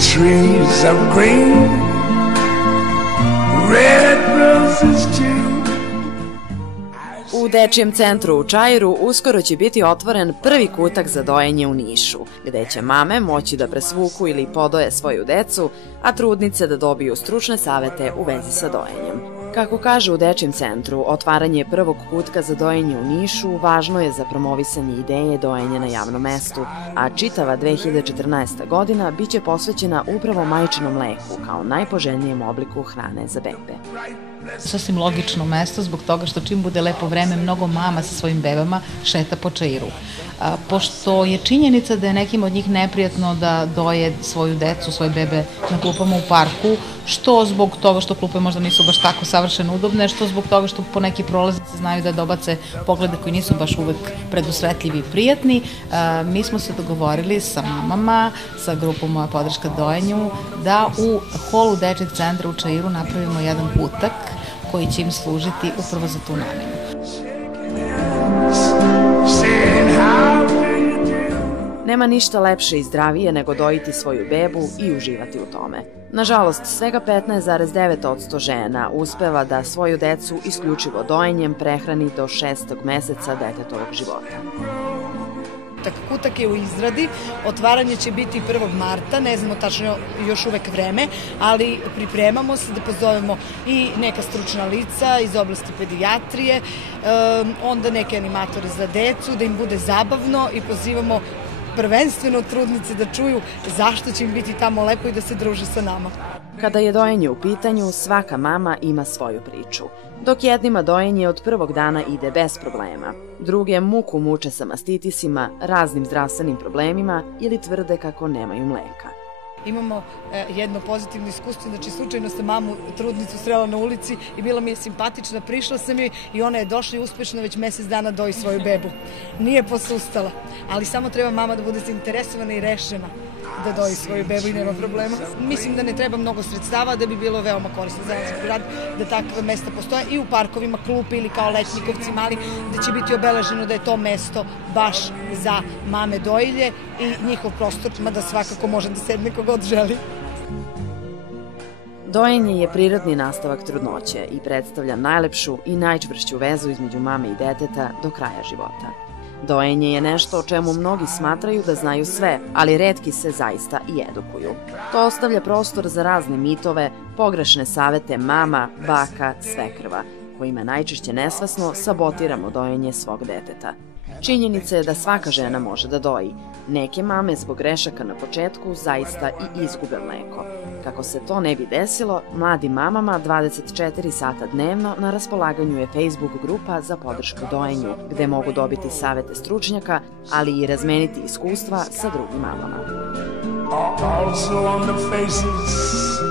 trees of green, red roses too. U Dečijem centru u Čairu uskoro će biti otvoren prvi kutak za dojenje u Nišu, gde će mame moći da presvuku ili podoje svoju decu, a trudnice da dobiju stručne savete u vezi sa dojenjem. Kako kaže u Dečijem centru, otvaranje prvog kutka za dojenje u Nišu važno je za promovisanje ideje dojenja na javnom mestu, a čitava 2014. godina biće posvećena upravo majčinom mleku kao najpoželjnijem obliku hrane za bebe. Sasvim logično mesto zbog toga što čim bude lepo vreme mnogo mama sa svojim bebama šeta po Čairu. Pošto je činjenica da je nekim od njih neprijatno da doje svoju decu, svoje bebe na klupama u parku, što zbog toga što klupe možda nisu baš tako savršeno udobne, što zbog toga što poneki prolaznici znaju da dobace poglede koji nisu baš uvek predusretljivi i prijatni, mi smo se dogovorili sa mamama, sa grupom Moja podrška dojenju, da u holu Dečijeg centra u Čairu napravimo jedan kutak koji će im služiti upravo za tu namenu. Nema ništa lepše i zdravije nego dojiti svoju bebu i uživati u tome. Nažalost, svega 15,9% žena uspeva da svoju decu isključivo dojenjem prehrani do 6. meseca detetovog života. Kutak je u izradi, otvaranje će biti 1. marta, ne znamo tačno još uvek vreme, ali pripremamo se da pozovemo i neka stručna lica iz oblasti pedijatrije, onda neke animatore za decu, da im bude zabavno i pozivamo prvenstveno trudnice da čuju zašto će im biti tamo lepo i da se druže sa nama. Kada je dojenje u pitanju, svaka mama ima svoju priču. Dok jednima dojenje od prvog dana ide bez problema, druge muku muče sa mastitisima, raznim zdravstvenim problemima ili tvrde kako nemaju mleka. Imamo jedno pozitivno iskustvo, znači slučajno sam mamu trudnicu srela na ulici i bila mi je simpatična, prišla sam joj i ona je došla i uspešno već mesec dana doji svoju bebu. Nije posustala, ali samo treba mama da bude zainteresovana i rešena da doji svoju bebu i nema problema. Mislim da ne treba mnogo sredstava da bi bilo veoma korisno za nas grad, da takve mesta postoje i u parkovima, klupe ili kao letnikovci mali, da će biti obeleženo da je to mesto baš za mame dojilje i njihov prostor, mada svakako može da sedne kogod želi. Dojenje je prirodni nastavak trudnoće i predstavlja najlepšu i najčvršću vezu između mame i deteta do kraja života. Dojenje je nešto o čemu mnogi smatraju da znaju sve, ali retki se zaista i edukuju. To ostavlja prostor za razne mitove, pogrešne savete mama, baka, svekrva, kojima najčešće nesvesno sabotiramo dojenje svog deteta. Činjenica je da svaka žena može da doji. Neke mame zbog grešaka na početku zaista i izgube mleko. Kako se to ne bi desilo, mladim mamama 24 sata dnevno na raspolaganju je Facebook grupa za podršku dojenju, gde mogu dobiti savete stručnjaka, ali i razmeniti iskustva sa drugim mamama. Also on the faces